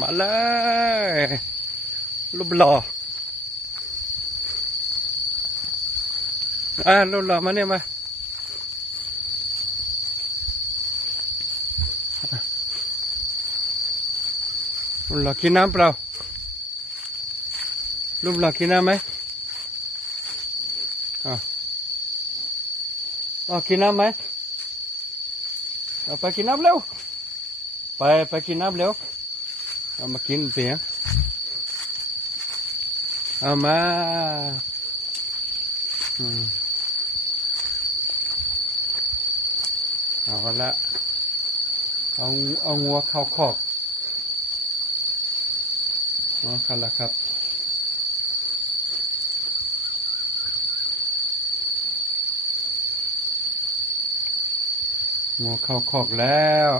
มาเลยรูปหล่อรูปหล่อมาเนี่ยมารูปหล่อกินน้ำเปล่ารูปหล่อกินน้ำไหมกินน้ำไหมไปกินน้ำเร็วไปกินน้ำเร็วเอามากินเปียงเอามาเอาละเอางัวเข้าคอกครับละครับงัวเข้าคอกแล้ว